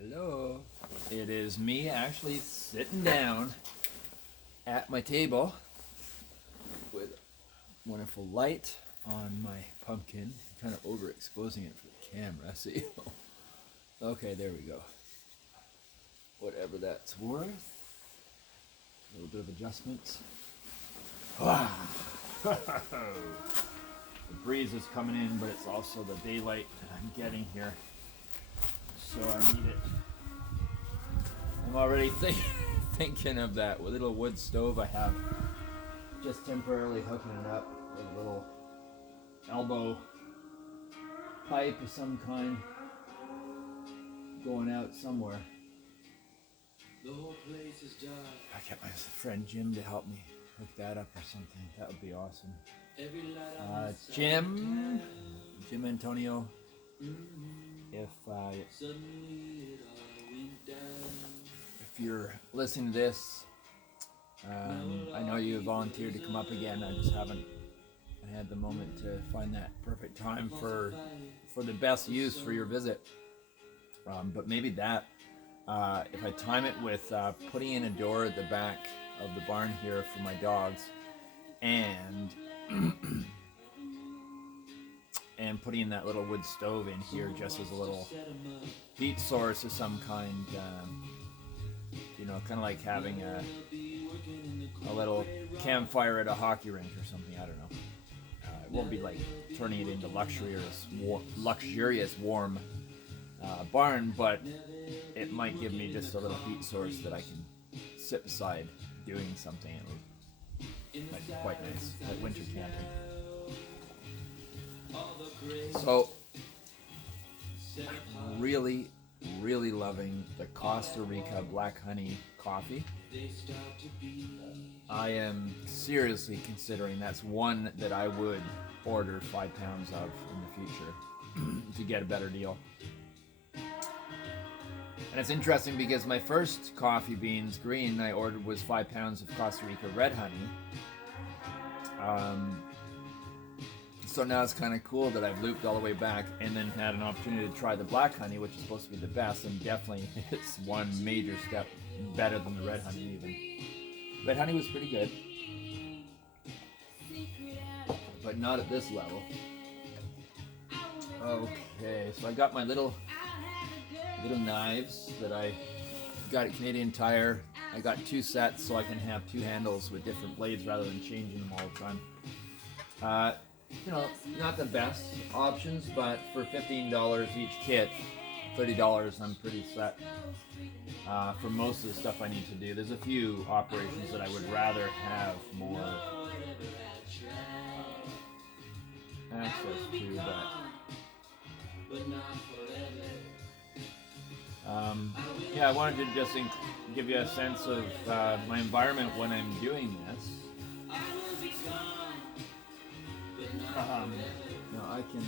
Hello. It is me actually sitting down at my table with wonderful light on my pumpkin. Kind of overexposing it for the camera, see? Okay, there we go. Whatever that's worth. A little bit of adjustments. Wow. The breeze is coming in, but it's also the daylight that I'm getting here. So I need it. I'm already thinking of that little wood stove I have. Just temporarily hooking it up with a little elbow pipe of some kind going out somewhere. The whole place is dark. I get my friend Jim to help me hook that up or something. That would be awesome. Jim Antonio, if you're listening to this, I know you volunteered to come up again. I just haven't had the moment to find that perfect time for the best use for your visit. But maybe that, if I time it with putting in a door at the back of the barn here for my dogs, and and putting that little wood stove in here just as a little heat source of some kind, kind of like having a little campfire at a hockey rink or something. I don't know. It won't be like turning it into luxurious warm barn, but it might give me just a little heat source that I can sit beside doing something. It might be quite nice, like winter camping. So, really loving the Costa Rica Black Honey coffee. I am seriously considering that's one that I would order 5 pounds of in the future to get a better deal. And it's interesting because my first coffee beans green I ordered was 5 pounds of Costa Rica Red Honey. So now it's kind of cool that I've looped all the way back and then had an opportunity to try the Black Honey, which is supposed to be the best, and definitely it's one major step better than the Red Honey even. Red Honey was pretty good, but not at this level. Okay, so I got my little knives that I got at Canadian Tire. I got 2 sets so I can have 2 handles with different blades rather than changing them all the time. Not the best options, but for $15 each kit, $30, I'm pretty set for most of the stuff I need to do. There's a few operations that I would rather have more access to, but I wanted to just give you a sense of my environment when I'm doing this. I can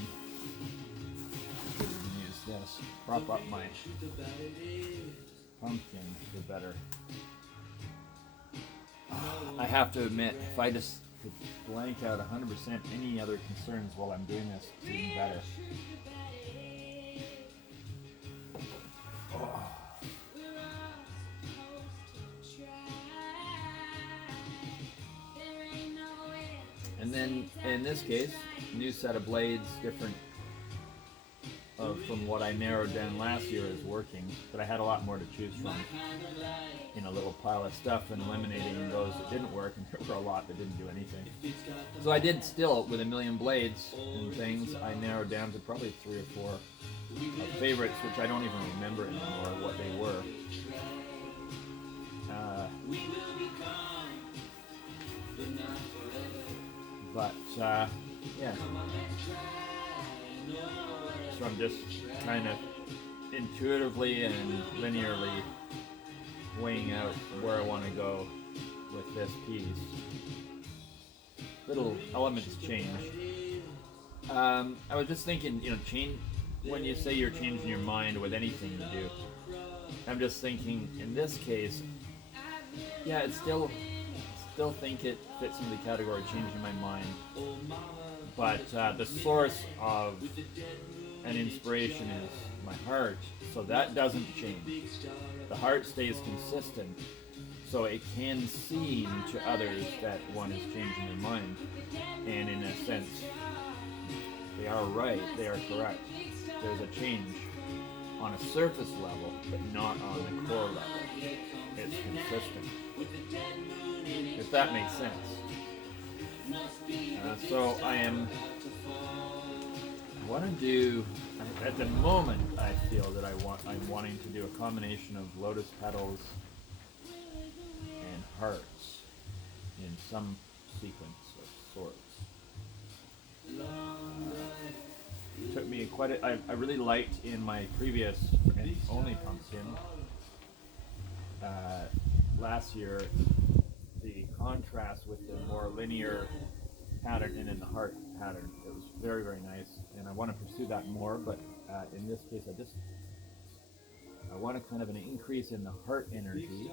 use this, prop up my pumpkin for better. I have to admit, if I just could blank out 100% any other concerns while I'm doing this, it's even better. And then, in this case, new set of blades, different from what I narrowed down last year is working, but I had a lot more to choose from in a little pile of stuff and eliminating those that didn't work, and there were a lot that didn't do anything. So I did still, with a million blades and things, I narrowed down to probably 3 or 4 favorites, which I don't even remember anymore what they were. But, yeah. So I'm just kind of intuitively and linearly weighing out where I want to go with this piece. Little elements change. I was just thinking, when you say you're changing your mind with anything you do, I'm just thinking, in this case, it's still think it fits into the category of changing my mind, but the source of an inspiration is my heart, so that doesn't change. The heart stays consistent, so it can seem to others that one is changing their mind, and in a sense, they are right, they are correct. There's a change on a surface level, but not on the core level. It's consistent, if that makes sense. So I want to do, at the moment I feel that I'm wanting to do a combination of lotus petals and hearts in some sequence of sorts. It took me I really liked in my previous and only pumpkin last year the contrast with the more linear pattern and in the heart pattern. It was very, very nice, and I want to pursue that more, but in this case I want a kind of an increase in the heart energy.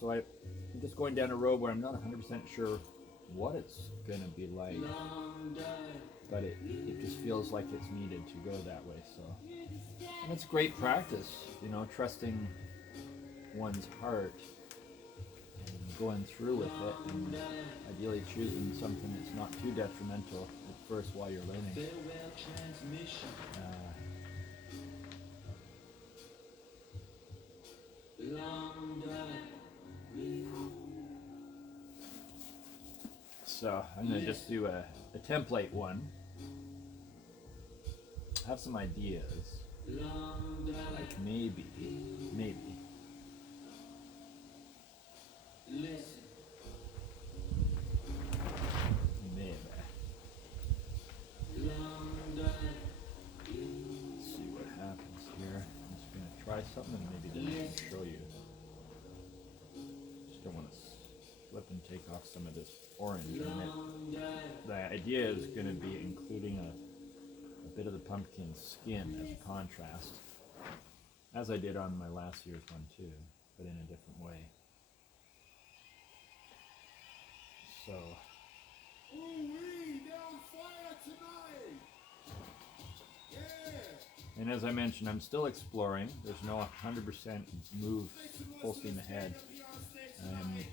So I'm just going down a road where I'm not 100% sure what it's going to be like, but it just feels like it's needed to go that way. So, and it's great practice, trusting one's heart and going through with it, and ideally choosing something that's not too detrimental at first while you're learning. So I'm going to just do a template one. Have some ideas, like maybe. Let's see what happens here. I'm just going to try something and maybe then I can show you. Just don't want to slip and take off some of this orange in it. The idea is going to be including a bit of the pumpkin skin as a contrast, as I did on my last year's one too, but in a different way. So, and as I mentioned, I'm still exploring. There's no 100% move full steam ahead,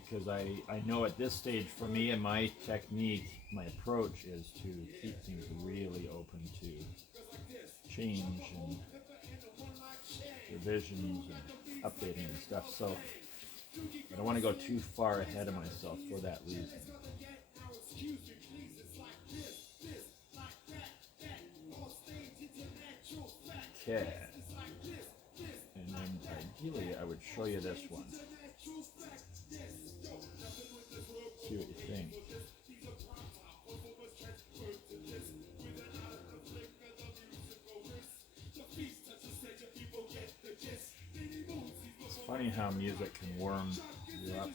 because I know at this stage for me and my technique, my approach is to keep things really open to change and revisions and updating and stuff. So I don't want to go too far ahead of myself for that reason. Okay. And then ideally I would show you this one. See what you think. It's funny how music can warm you up.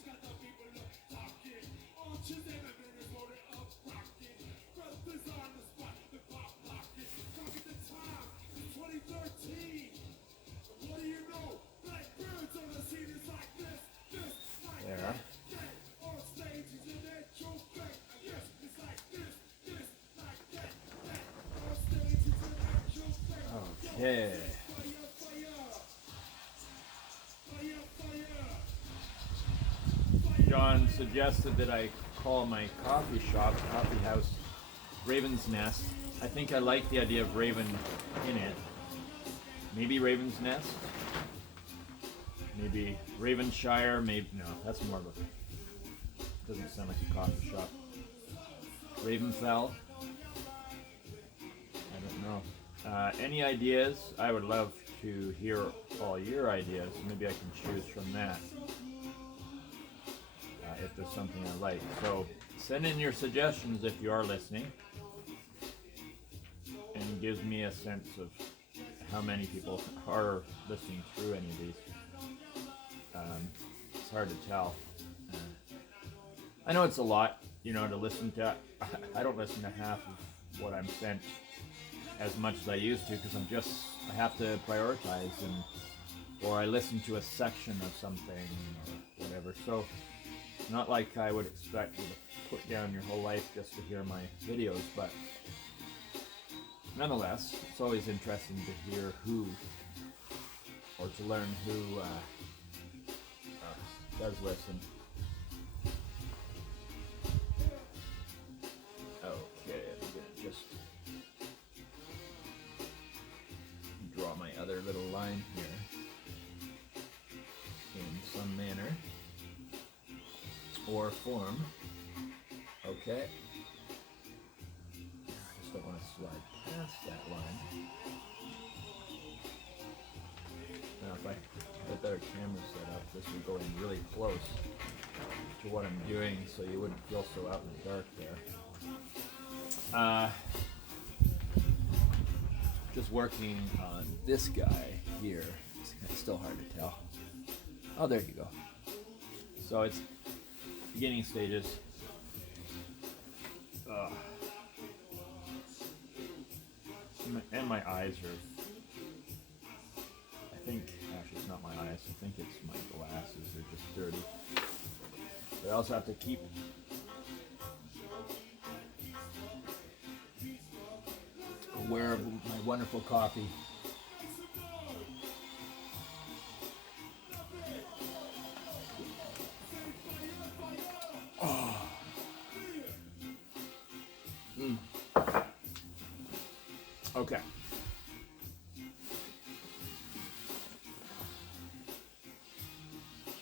There. Okay. John suggested that I call my coffee house, Raven's Nest. I think I like the idea of Raven in it. Maybe Raven's Nest. Maybe Ravenshire. Maybe no. That's more of a. Doesn't sound like a coffee shop. Ravenfell. I don't know. Any ideas? I would love to hear all your ideas. Maybe I can choose from that. If there's something I like. So send in your suggestions if you are listening, and it gives me a sense of how many people are listening through any of these. It's hard to tell. I know it's a lot, to listen to. I don't listen to half of what I'm sent as much as I used to, because I have to prioritize, or I listen to a section of something or whatever. So not like I would expect you to put down your whole life just to hear my videos, but nonetheless, it's always interesting to hear who, or to learn who does listen. Okay, I'm gonna just draw my other little line here in some manner or form. Okay. I just don't want to slide past that line. Now if I had a better camera set up, this would go in really close to what I'm doing so you wouldn't feel so out in the dark there. Just working on this guy here. It's still hard to tell. Oh, there you go. So it's beginning stages. And my eyes are, I think, actually it's not my eyes, I think it's my glasses, they're just dirty. But I also have to keep aware of my wonderful coffee. Oh. Okay.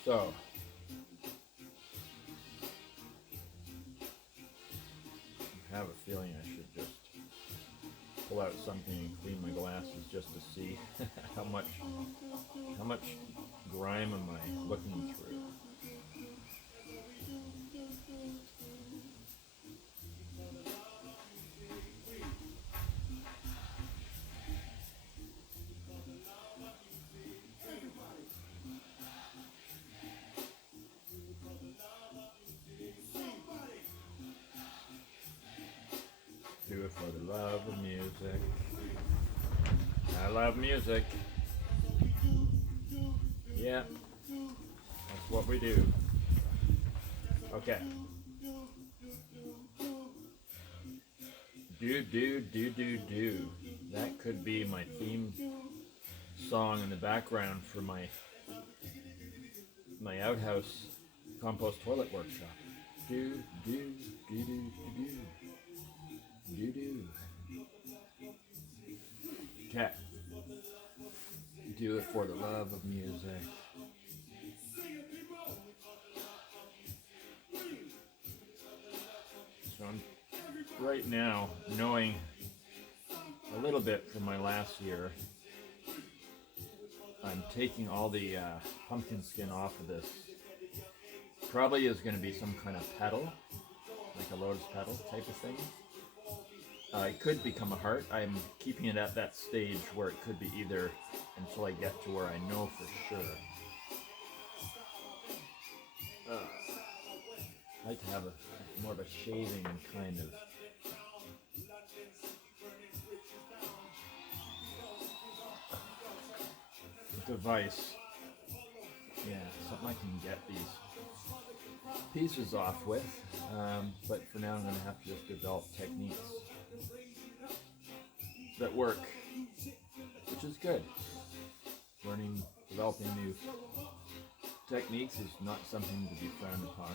So, I have a feeling I should just pull out something and clean my glasses just to see how much grime am I looking through. Do it for the love of music. I love music. Yeah, that's what we do. Okay. Do. That could be my theme song in the background for my outhouse compost toilet workshop. Do. Okay. Do it for the love of music. So I'm right now, knowing a little bit from my last year, I'm taking all the pumpkin skin off of this. Probably is going to be some kind of petal, like a lotus petal type of thing. It could become a heart. I'm keeping it at that stage where it could be either until I get to where I know for sure. I like to have more of a shaving kind of device. Yeah, something I can get these pieces off with. But for now I'm going to have to just develop techniques that work, which is good. Developing new techniques is not something to be frowned upon,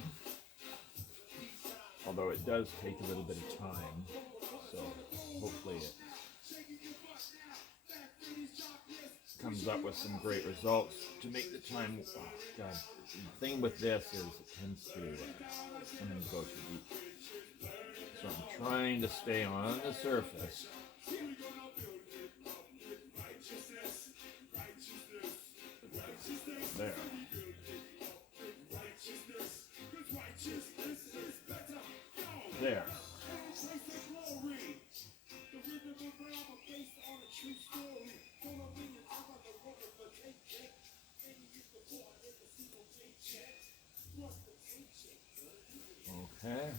although it does take a little bit of time, so hopefully it comes up with some great results to make the time. Oh God, the thing with this is it tends to sometimes go too deep, so I'm trying to stay on the surface. There. There. Okay.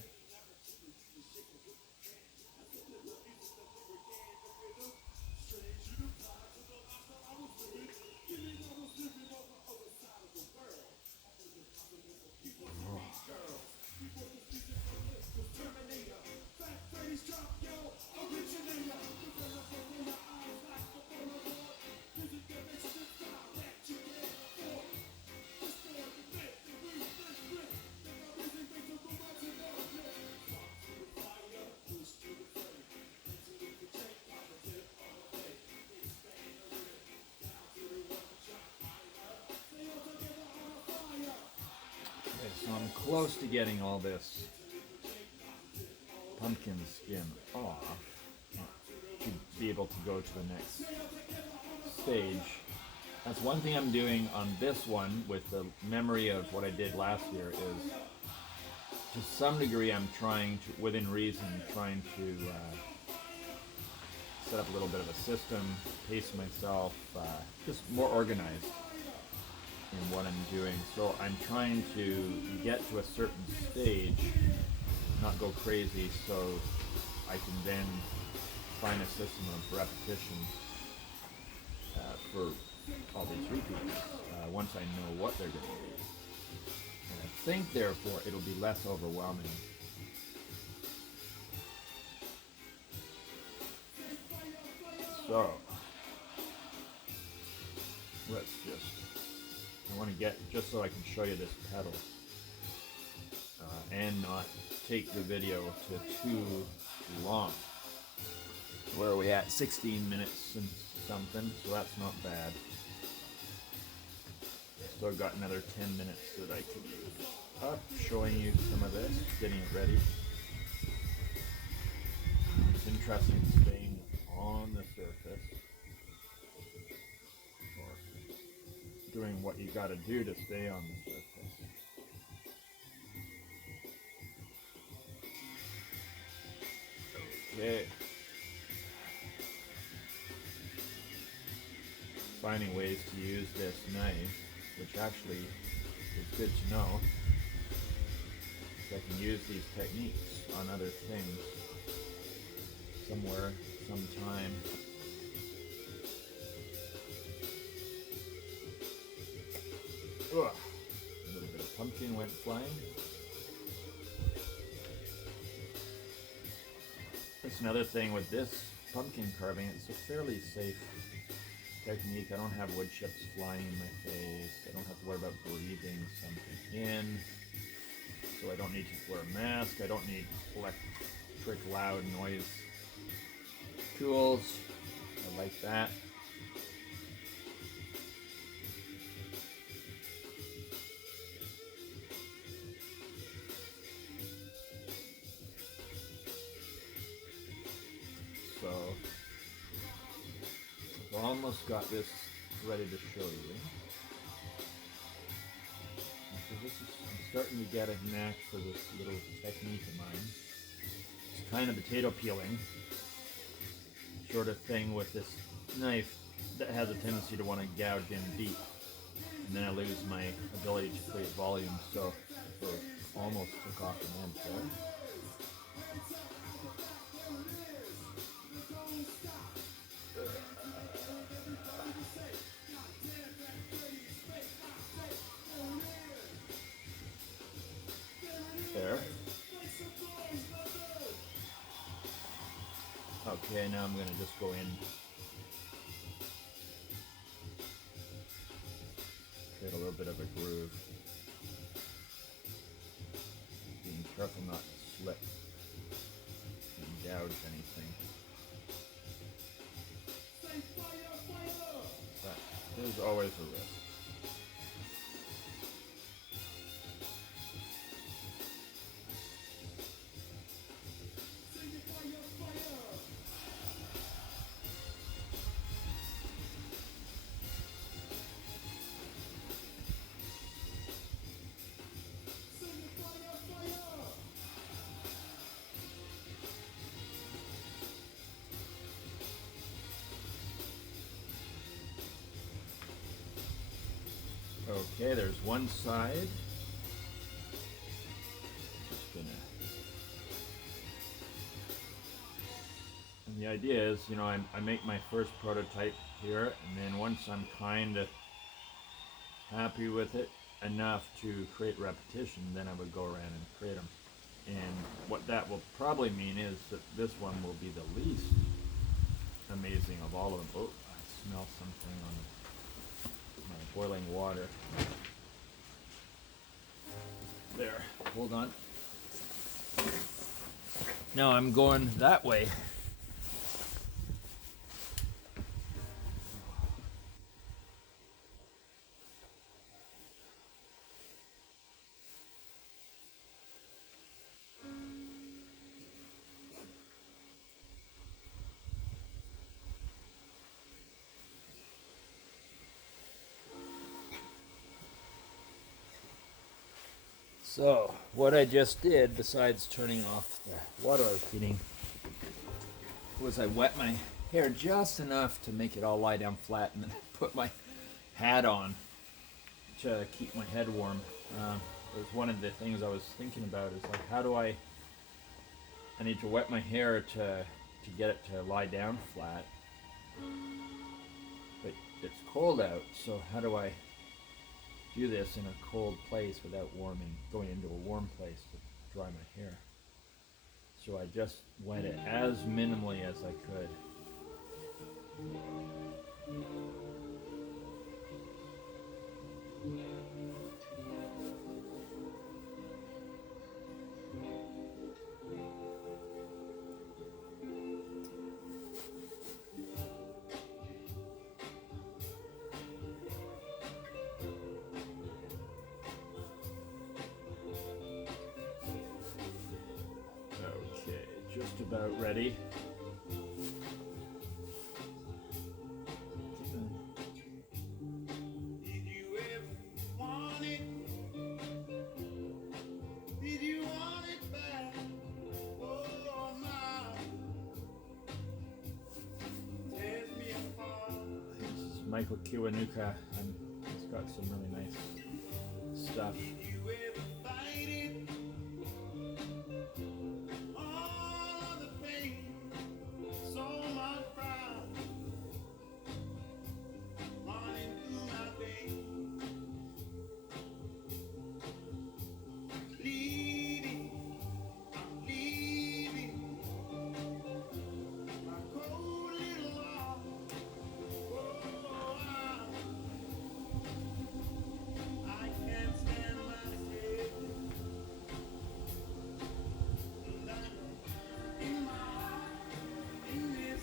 I'm close to getting all this pumpkin skin off to be able to go to the next stage. That's one thing I'm doing on this one with the memory of what I did last year is, to some degree, I'm trying to, within reason, trying to set up a little bit of a system, pace myself, just more organized in what I'm doing. So I'm trying to get to a certain stage, not go crazy, so I can then find a system of repetition for all these repeats once I know what they're going to be. And I think, therefore, it'll be less overwhelming. So, let's I want to get, just so I can show you this pedal, and not take the video to too long. Where are we at? 16 minutes and something, so that's not bad. So I've got another 10 minutes that I can use up, showing you some of this, getting it ready. It's interesting staying on the surface, or doing what you gotta do to stay on the surface. Okay. Finding ways to use this knife, which actually is good to know, so I can use these techniques on other things somewhere, sometime. Ugh. A little bit of pumpkin went flying. That's another thing with this pumpkin carving, it's a fairly safe technique. I don't have wood chips flying in my face. I don't have to worry about breathing something in. So I don't need to wear a mask. I don't need electric loud noise tools. I like that. So I've almost got this ready to show you. I'm starting to get a knack for this little technique of mine. It's kind of potato peeling sort of thing with this knife that has a tendency to want to gouge in deep, and then I lose my ability to create volume. So almost took off an end there. There. Okay, now I'm going to just go in, create a little bit of a groove, being careful not to slip and gouge anything. But there's always a risk. Okay, there's one side. Just gonna. And the idea is, you know, I make my first prototype here, and then once I'm kind of happy with it enough to create repetition, then I would go around and create them. And what that will probably mean is that this one will be the least amazing of all of them. Oh, I smell something on my boiling water. There, hold on. Now I'm going that way. So, what I just did, besides turning off the water I was heating, was I wet my hair just enough to make it all lie down flat, and then put my hat on to keep my head warm. It was one of the things I was thinking about, is like, how do I need to wet my hair to get it to lie down flat, but it's cold out, so how do I do this in a cold place without going into a warm place to dry my hair? So I just wet it as minimally as I could. Okay, just about ready. Michael Kiwanuka, and he's got some really nice stuff.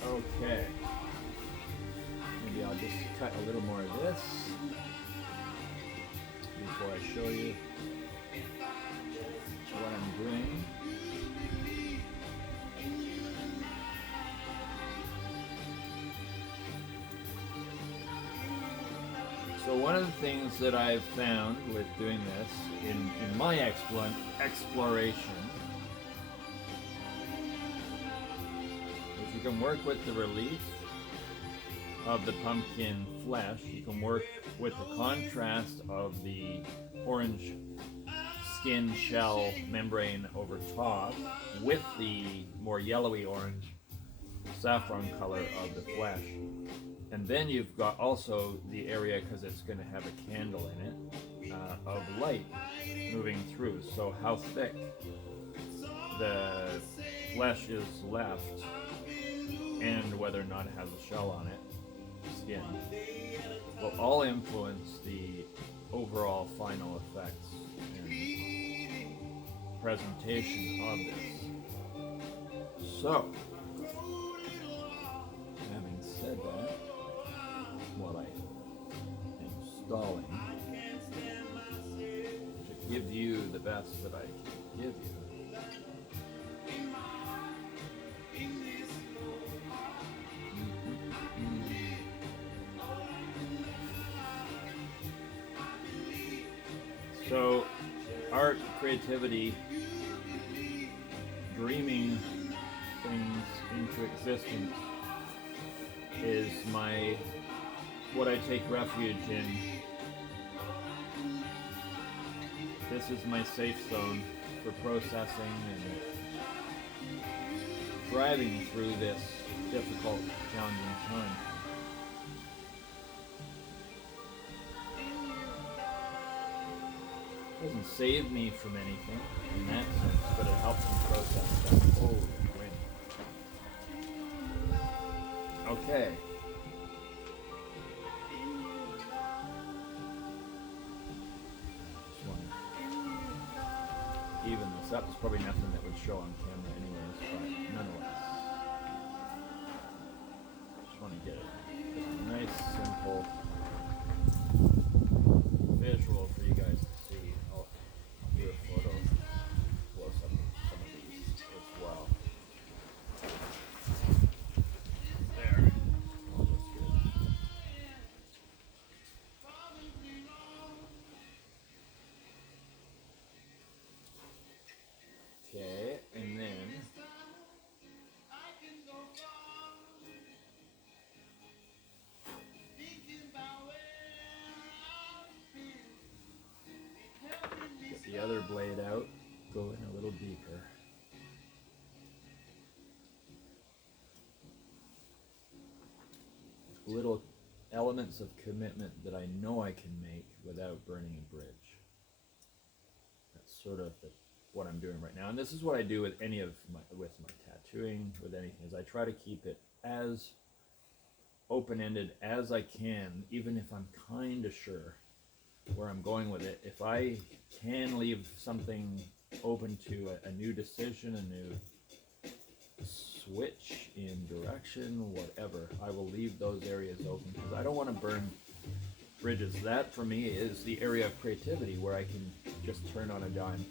Okay, maybe I'll just cut a little more of this before I show you what I'm doing. So one of the things that I've found with doing this in my exploration, you can work with the relief of the pumpkin flesh. You can work with the contrast of the orange skin shell membrane over top with the more yellowy orange saffron color of the flesh. And then you've got also the area, because it's going to have a candle in it, of light moving through. So how thick the flesh is left, and whether or not it has a shell on it, skin, will all influence the overall final effects and presentation of this. So, having said that, while I am stalling to give you the best that I can give you, so art, creativity, dreaming things into existence is what I take refuge in. This is my safe zone for processing and thriving through this difficult, challenging time. It doesn't save me from anything in that sense, but it helps me process stuff. Holy wind. Okay. Just want to even this up. There's probably nothing that would show on camera anyways, but nonetheless. Just want to get a nice, simple visual for you guys to see. I'll do a photo close up of some of these as well. There. Oh, that's good. other blade out, go in a little deeper. Little elements of commitment that I know I can make without burning a bridge. That's sort of what I'm doing right now. And this is what I do with with my tattooing, with anything, is I try to keep it as open-ended as I can, even if I'm kind of sure where I'm going with it. If I can leave something open to a new decision, a new switch in direction, whatever, I will leave those areas open because I don't want to burn bridges. That for me is the area of creativity where I can just turn on a dime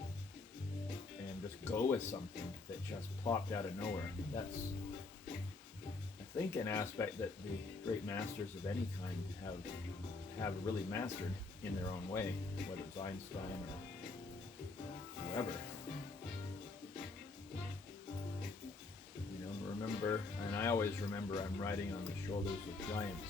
and just go with something that just popped out of nowhere. That's, I think, an aspect that the great masters of any kind have really mastered in their own way, whether it's Einstein or whoever. Remember, and I always remember, I'm riding on the shoulders of giants.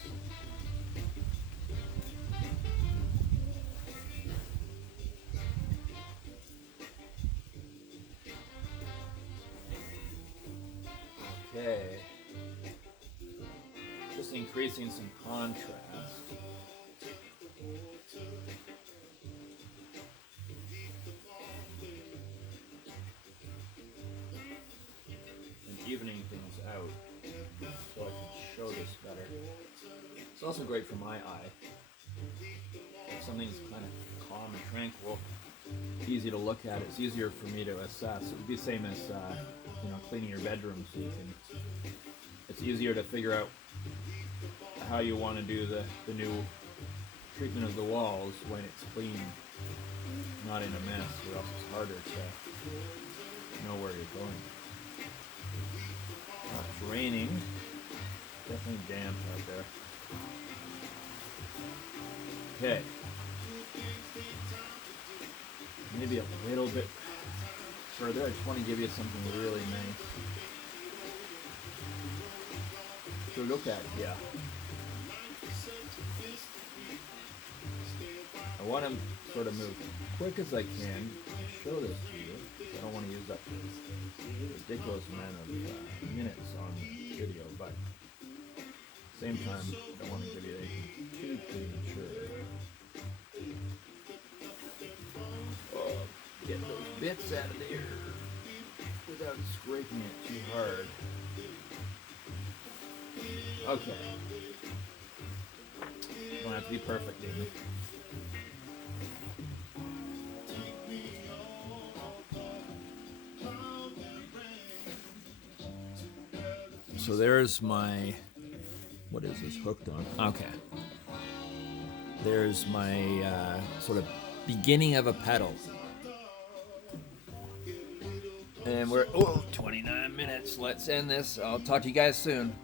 Okay, just increasing some contrast. Evening things out so I can show this better. It's also great for my eye. If something's kind of calm and tranquil, easy to look at, it's easier for me to assess. It would be the same as cleaning your bedroom, so it's easier to figure out how you want to do the new treatment of the walls when it's clean, not in a mess, or else it's harder to know where you're going. It's raining. Definitely damp out there. Okay. Maybe a little bit further. I just want to give you something really nice to look at. Yeah. I want to sort of move quick as I can and show this to you. I don't want to use up a ridiculous amount of minutes on the video, but at the same time, I don't want to give you anything too premature. Get those bits out of there without scraping it too hard. Okay. Don't have to be perfect, Damon. So there's my, what is this hooked on? Okay. There's my sort of beginning of a pedal. And we're, 29 minutes. Let's end this. I'll talk to you guys soon.